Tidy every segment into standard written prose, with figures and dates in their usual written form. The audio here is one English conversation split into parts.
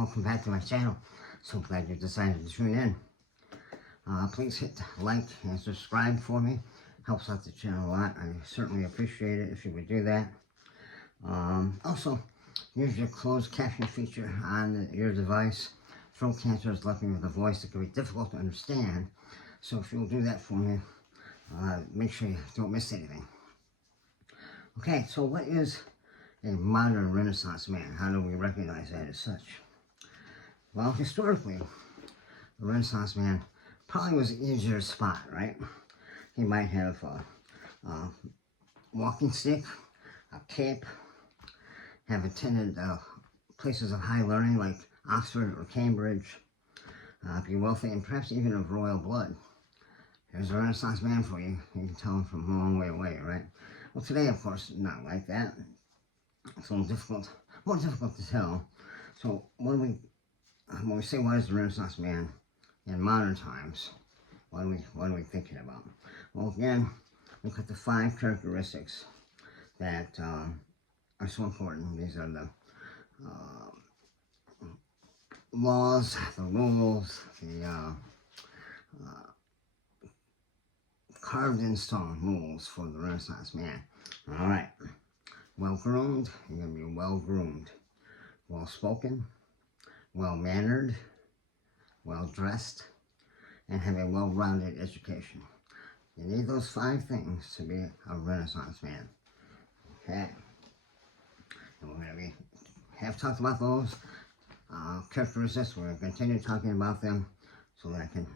welcome back to my channel. So glad you decided to tune in. Please hit like and subscribe for me. Helps out the channel a lot. I certainly appreciate it if you would do that. Also, use your closed caption feature on your device. Throat cancer has left me with a voice that can be difficult to understand. So if you'll do that for me, make sure you don't miss anything. Okay, so what is a modern Renaissance man? How do we recognize that as such? Well, historically, the Renaissance man probably was easier to spot, right? He might have a walking stick, a cape, have attended places of high learning like Oxford or Cambridge, be wealthy, and perhaps even of royal blood. There's a Renaissance man for you. You can tell him from a long way away, right? Well, today, of course, not like that. It's a little difficult, more difficult to tell. So when we say what is the Renaissance man in modern times, what are we thinking about? Well, again, look at the 5 characteristics that are so important. These are the laws, the rules, the carved in stone rules for the Renaissance man. All right. Well-groomed, you're going to be well-groomed. Well-spoken, well-mannered, well-dressed, and have a well-rounded education. You need those 5 things to be a Renaissance man. Okay. And we're going to have talked about those characteristics. We're going to continue talking about them so that I can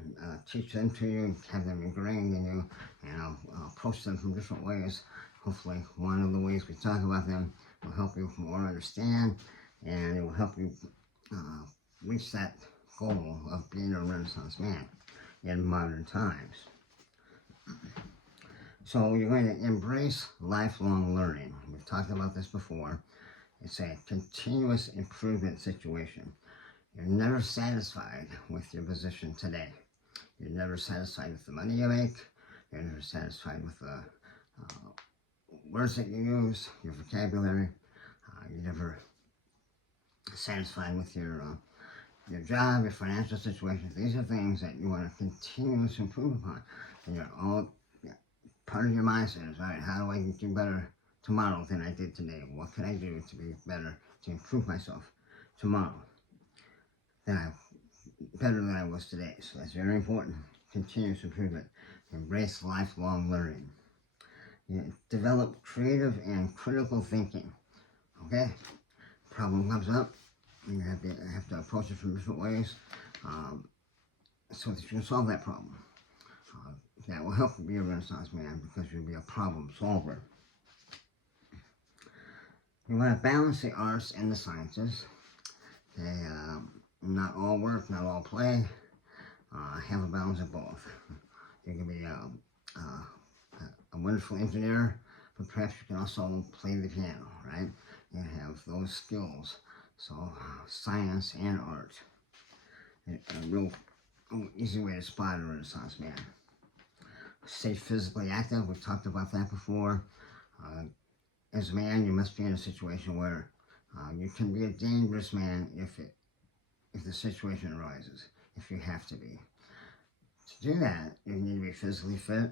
teach them to you, have them ingrained in you, and I'll approach them from different ways. Hopefully, one of the ways we talk about them will help you more understand, and it will help you reach that goal of being a Renaissance man in modern times. So you're going to embrace lifelong learning. We've talked about this before. It's a continuous improvement situation. You're never satisfied with your position today. You're never satisfied with the money you make. You're never satisfied with the words that you use, your vocabulary. You're never satisfied with your job, your financial situation. These are things that you want to continuously improve upon. And you're all, part of your mindset is, all right, how do I do better tomorrow than I did today? What can I do to be better, to improve myself tomorrow? Better than I was today. So that's very important. Continuous improvement. Embrace lifelong learning. You develop creative and critical thinking. Okay? Problem comes up. You have to approach it from different ways so that you can solve that problem. That will help you be a Renaissance man because you'll be a problem solver. You want to balance the arts and the sciences. They not all work, not all play. Have a balance of both. You can be a wonderful engineer, but perhaps you can also play the piano, right? You have those skills. So science and art. A real easy way to spot a Renaissance man. Stay physically active. We've talked about that before. As a man, you must be in a situation where you can be a dangerous man if the situation arises, if you have to be. To do that, you need to be physically fit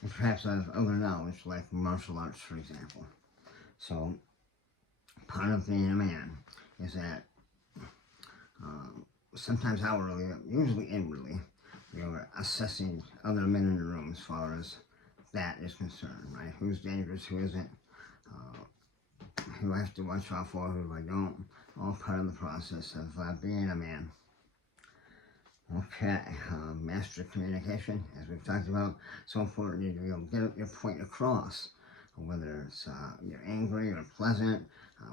and perhaps have other knowledge like martial arts, for example. So part of being a man is that sometimes outwardly, usually inwardly, you're assessing other men in the room as far as that is concerned, right? Who's dangerous, who isn't, who I have to watch out for, who I don't. All part of the process of being a man. Okay, master communication, as we've talked about, so important you to be able to get your point across, whether it's you're angry or pleasant,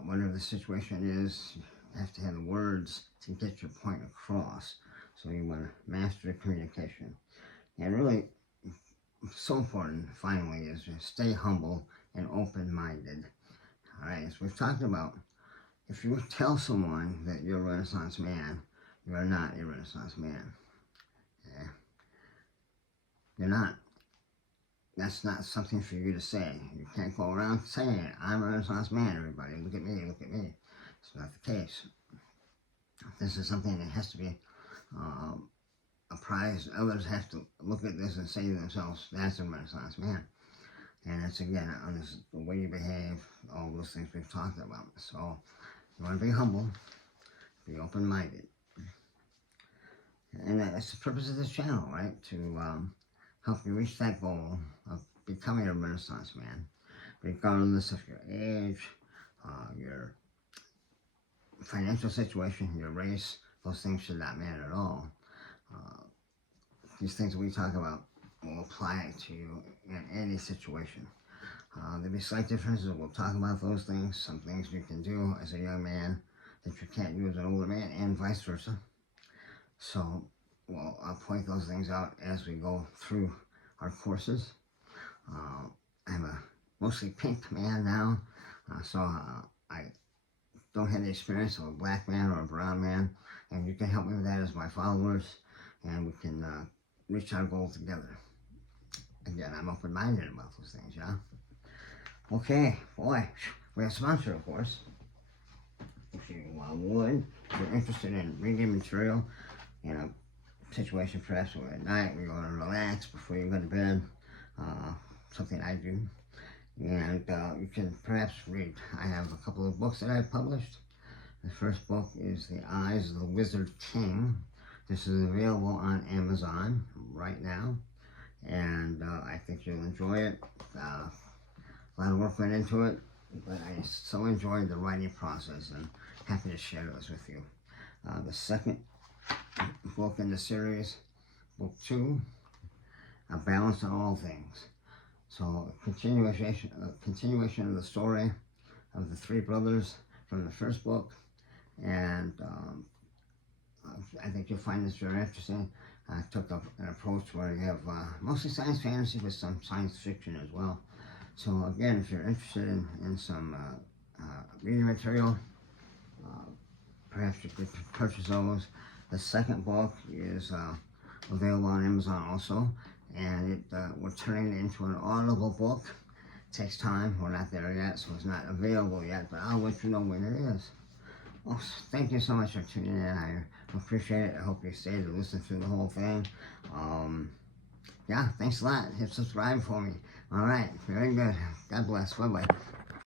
whatever the situation is, you have to have the words to get your point across. So you want to master communication. And really, so important, finally, is to stay humble and open-minded. All right, as we've talked about, if you tell someone that you're a Renaissance man, you are not a Renaissance man. Okay? You're not. That's not something for you to say. You can't go around saying it. I'm a Renaissance man, everybody. Look at me, look at me. It's not the case. This is something that has to be apprised. Others have to look at this and say to themselves, that's a Renaissance man. And it's again, on this, the way you behave, all those things we've talked about. So you want to be humble, be open-minded. And that's the purpose of this channel, right? To help you reach that goal of becoming a Renaissance man, regardless of your age, your financial situation, your race. Those things should not matter at all. These things we talk about will apply to you in any situation. There'll be slight differences. We'll talk about those things. Some things you can do as a young man that you can't do as an older man, and vice versa. So, well, I'll point those things out as we go through our courses. I'm a mostly pink man now, so I don't have the experience of a black man or a brown man, and you can help me with that as my followers, and we can reach our goal together. Again, I'm open-minded about those things, yeah? Okay, boy, we have a sponsor, of course. If you would, if you're interested in reading material in a situation perhaps where at night we want to relax before you go to bed, something I do, and you can perhaps read. I have a couple of books that I've published. The first book is The Eyes of the Wizard King. This is available on Amazon right now, and I think you'll enjoy it. A lot of work went into it, but I so enjoyed the writing process and happy to share those with you. The second book in the series, book 2, A Balance in All Things. So a continuation of the story of the 3 brothers from the first book, and I think you'll find this very interesting. I took an approach where you have mostly science fantasy with some science fiction as well. So again, if you're interested in some reading material, perhaps you could purchase those. The second book is available on Amazon also, and we're turning it into an Audible book. It takes time. We're not there yet, so it's not available yet, but I'll let you know when it is. Well, thank you so much for tuning in. I appreciate it. I hope you stayed to listen through the whole thing. Yeah, thanks a lot. Hit subscribe for me. All right, very good. God bless. Bye-bye.